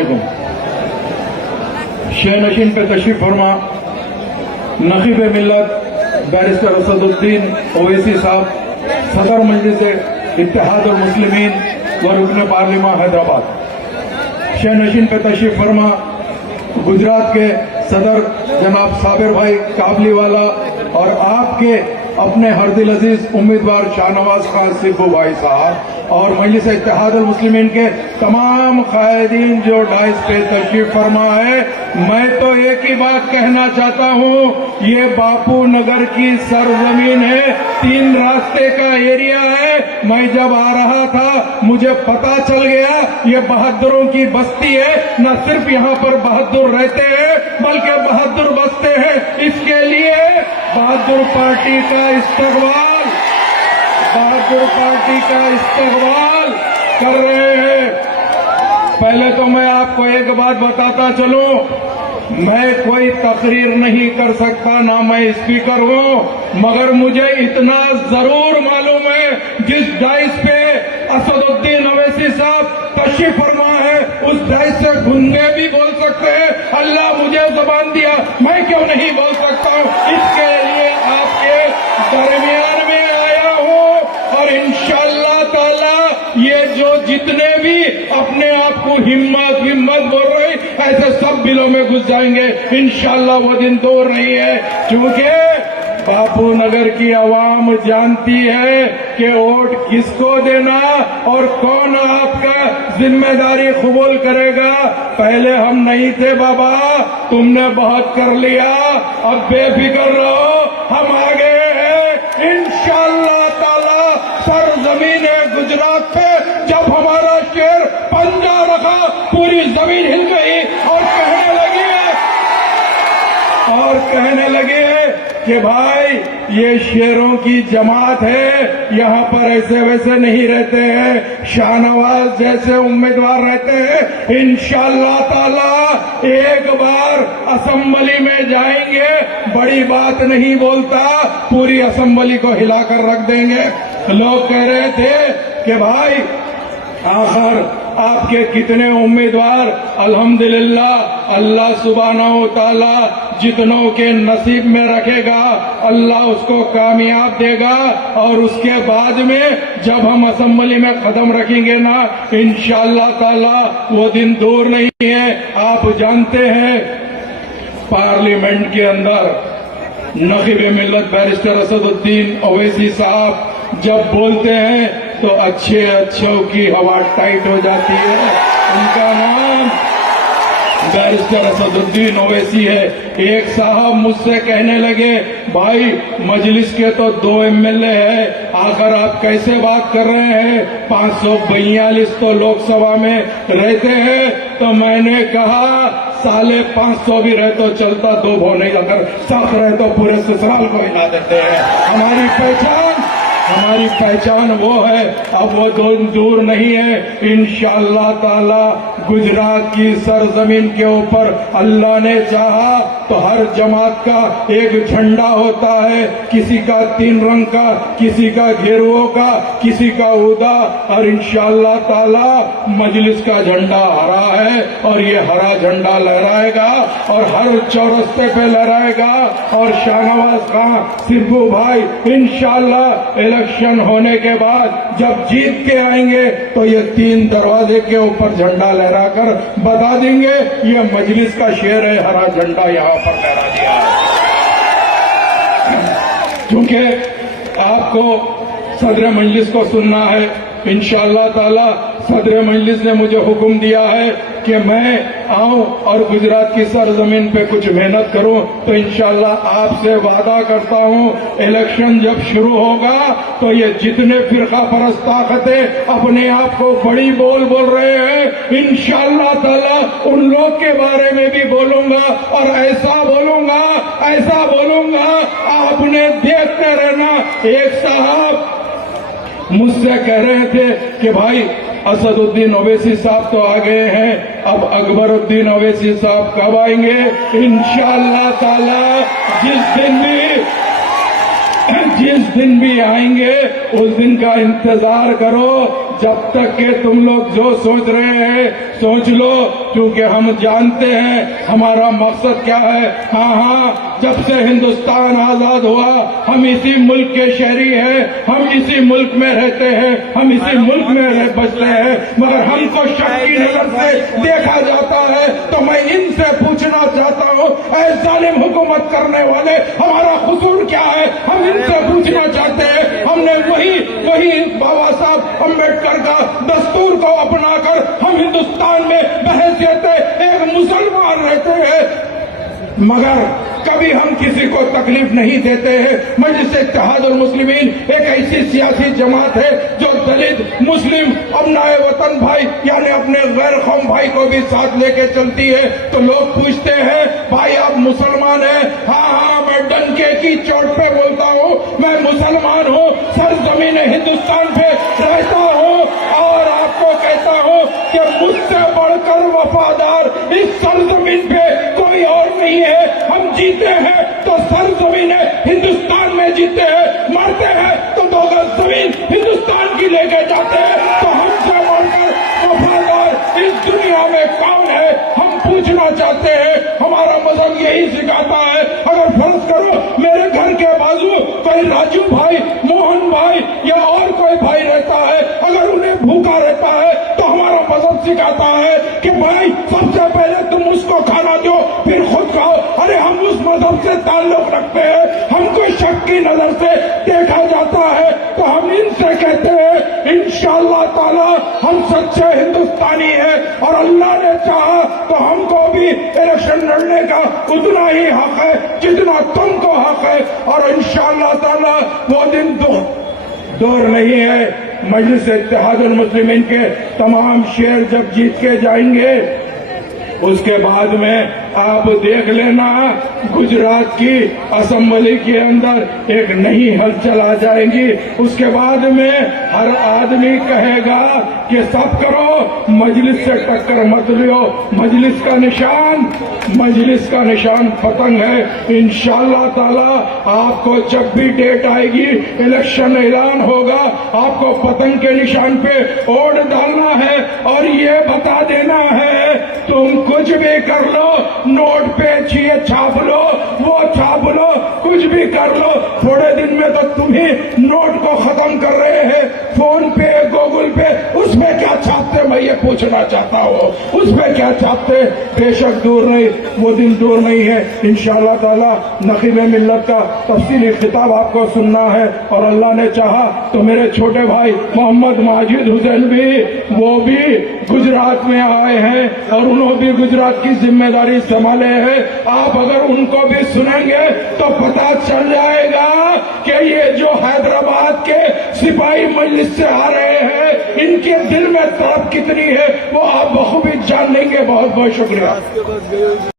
अलैकुम। शह नशीन पे तशरीफ फरमा नखीब मिल्लत बैरिस्टर असदुद्दीन ओवैसी साहब, सदर मजलिस इत्तेहादुल मुस्लिमीन व रुकन पार्लिमा हैदराबाद। शह नशीन पे तशरीफ फरमा गुजरात के सदर जनाब साबिर भाई काबलीवाला और आपके अपने हरदिल अजीज उम्मीदवार शाहनवाज खान सिब्बू भाई साहब और मजलिस इत्तेहादुल मुस्लिमीन के तमाम कायदीन जो डाइस पे तशरीफ फरमा है। मैं तो एक ही बात कहना चाहता हूँ, ये बापू नगर की सरजमीन है, 3 रास्ते का एरिया है। मैं जब आ रहा था मुझे पता चल गया ये बहादुरों की बस्ती है। न सिर्फ यहाँ पर बहादुर रहते हैं बल्कि बहादुर बसते हैं। इसके लिए बहादुर पार्टी का इस्तकबाल कर रहे हैं। पहले तो मैं आपको एक बात बताता चलूं, मैं कोई तकरीर नहीं कर सकता, ना मैं स्पीकर हूं, मगर मुझे इतना जरूर मालूम है जिस डाइस पे असदुद्दीन ओवैसी साहब तशरीफ फरमा है उस डाइस से गुंगे भी बोल सकते हैं। अल्लाह मुझे जबान दिया, मैं क्यों नहीं बोल सकता हूं। इसके लिए आपके दरमियान में आया हूं और इंशाअल्लाह ताला ये जो जितने भी अपने आप को हिम्मत बोल रहे ऐसे सब बिलों में घुस जाएंगे इंशाअल्लाह। वो दिन दूर नहीं है, क्योंकि बापू नगर की आवाम जानती है कि वोट किसको देना और कौन आपका जिम्मेदारी कबूल करेगा। पहले हम नहीं थे बाबा, तुमने बहुत कर लिया, अब बेफिक्र रहो, हम आ गए हैं इंशाअल्लाह ताला। सरजमीन है गुजरात पे जब हमारा शेर पंजा रखा पूरी जमीन हिल गई और कहने लगे कि भाई ये शेरों की जमात है, यहाँ पर ऐसे वैसे नहीं रहते हैं, शाहनवाज जैसे उम्मीदवार रहते हैं। इंशाअल्लाह ताला एक बार असेंबली में जाएंगे, बड़ी बात नहीं बोलता, पूरी असेंबली को हिलाकर रख देंगे। लोग कह रहे थे कि भाई आखिर आपके कितने उम्मीदवार, अल्हम्दुलिल्लाह अल्लाह सुब्हानहू तआला जितनों के नसीब में रखेगा अल्लाह उसको कामयाब देगा। और उसके बाद में जब हम असेंबली में कदम रखेंगे ना इंशाअल्लाह ताला वो दिन दूर नहीं है। आप जानते हैं पार्लियामेंट के अंदर नखीब मिल्लत बैरिस्टर असदुद्दीन ओवैसी साहब जब बोलते हैं तो अच्छों की हवा टाइट हो जाती है। उनका नाम बैरिस्टर असदुद्दीन ओवैसी है। एक साहब मुझसे कहने लगे, भाई मजलिस के तो 2 MLA हैं, आखिर आप कैसे बात कर रहे हैं, 542 तो लोकसभा में रहते हैं। तो मैंने कहा 550 भी रहे तो चलता, 2 भो नहीं, अगर 7 रहे तो पूरे ससुराल को हिला देते हैं। हमारी पहचान वो है, अब वो दूर नहीं है। इंशाअल्लाह ताला गुजरात की सरजमीन के ऊपर अल्लाह ने चाहा तो हर जमात का एक झंडा होता है, किसी का 3 रंग का, किसी का गेरुओं का, किसी का उदा, और इंशाअल्लाह ताला मजलिस का झंडा हरा है और ये हरा झंडा लहराएगा और हर चौरस्ते पे लहराएगा। और शाहनवाज खान सिब्बू भाई इंशाअल्लाह इलेक्शन होने के बाद जब जीत के आएंगे तो ये 3 दरवाजे के ऊपर झंडा लहराकर बता देंगे ये मजलिस का शेर है, हरा झंडा यहाँ पर लहरा दिया है। क्योंकि आपको सदर मजलिस को सुनना है, इंशाअल्लाह ताला सदर मजलिस ने मुझे हुक्म दिया है कि मैं आऊं और गुजरात की सरजमीन पे कुछ मेहनत करूं। तो इंशाअल्लाह आपसे वादा करता हूं इलेक्शन जब शुरू होगा तो ये जितने फिरका परस्त ताकतें अपने आप को बड़ी बोल रहे हैं इंशाअल्लाह ताला उन लोग के बारे में भी बोलूंगा और ऐसा बोलूंगा आपने देखते रहना। एक साहब मुझसे कह रहे थे कि भाई असदुद्दीन ओवैसी साहब तो आ गए हैं, अब अकबरुद्दीन ओवैसी साहब कब आएंगे। इंशाअल्लाह ताला जिस दिन भी आएंगे उस दिन का इंतजार करो जब तक कि तुम लोग जो सोच रहे हैं सोच लो, क्योंकि हम जानते हैं हमारा मकसद क्या है। हाँ, जब से हिंदुस्तान आजाद हुआ हम इसी मुल्क के शहरी हैं, हम इसी मुल्क में रहते हैं, हम इसी मुल्क में बसते हैं, मगर हमको शक की नजर से देखा जाता है। तो मैं इनसे पूछना चाहता हूँ, ऐ जालिम हुकूमत करने वाले, हमारा कसूर क्या है? हम इनसे पूछना चाहते हैं। हमने वही बाबा साहब अम्बेडकर का दस्तूर को अपनाकर हम हिंदुस्तान में बहैसियत एक मुसलमान रहते हैं, मगर कभी हम किसी को तकलीफ नहीं देते हैं। मजलिस इत्तेहादुल मुस्लिमीन एक ऐसी सियासी जमात है जो दलित मुस्लिम अपनाए वतन भाई यानी अपने गैर कौम भाई को भी साथ लेके चलती है। तो लोग पूछते हैं, भाई आप मुसलमान हैं? हाँ, मैं डंके की चोट पे बोलता हूँ, मैं मुसलमान हूँ, सरजमीन हिंदुस्तान पे रहता हूँ और आपको कहता हूँ कि मुझसे बढ़कर वफादार इस सरजमीन पे कोई और नहीं है। हम जीते हैं तो सरजमीन हिंदुस्तान में जीते हैं, मरते हैं तो दो गज जमीन हिंदुस्तान की लेके जाते हैं। तो हमसे बढ़कर वफादार इस दुनिया में कौन है? हम पूछना चाहते हैं। हमारा मजहब यही सिखाता है। अगर फर्ज करो मेरे घर के बाजू कोई राजू भाई, मोहन भाई या और कोई भाई रहता है, अगर उन्हें भूखा रहता है तो हमारा मजहब सिखाता है कि भाई सबसे पहले तुम उसको खाना दो, फिर खुद खाओ। अरे हम उस मजहब से ताल्लुक रखते हैं, हमको शक की नजर से देखा जाता है। तो हम इनसे कहते हैं इंशाअल्लाह ताला हम सच्चे हिंदुस्तानी हैं और अल्लाह ने चाहा तो हमको भी इलेक्शन लड़ने का उतना ही हक है जितना तुमको हक है। और इंशाअल्लाह ताला वो दिन दूर नहीं है। मजलिस इत्तेहादुल मुस्लिमीन के तमाम शेर जब जीत के जाएंगे उसके बाद में आप देख लेना गुजरात की असेंबली के अंदर एक नई हलचल आ जाएगी। उसके बाद में हर आदमी कहेगा कि सब करो, मजलिस से टक्कर मत लियो। मजलिस का निशान पतंग है। इंशाअल्लाह ताला आपको जब भी डेट आएगी, इलेक्शन ऐलान होगा, आपको पतंग के निशान पे वोट डालना है और ये बता देना है तुम कुछ भी कर लो, नोट पे छाप लो, वो छाप लो, कुछ भी कर लो, थोड़े दिन में तो तुम ही नोट को खत्म कर रहे हैं। फोन पे, गूगल पे, उसमें क्या छापते मैं ये पूछना चाहता हूँ, उसमें क्या छापते? बेशक दूर नहीं, वो दिन दूर नहीं है। इंशाअल्लाह ताला नकीब मिल्लत का तफसीली खिताब आपको सुनना है और अल्लाह ने चाहा तो मेरे छोटे भाई मोहम्मद माजिद हुसैन भी, वो भी गुजरात में आए हैं और उन्होंने भी गुजरात की जिम्मेदारी संभाले हैं। आप अगर उनको भी सुनेंगे तो पता चल जाएगा कि ये जो हैदराबाद के सिपाही मजलिस से आ रहे हैं इनके दिल में तड़प कितनी है वो आप बखूबी जान लेंगे। बहुत बहुत शुक्रिया।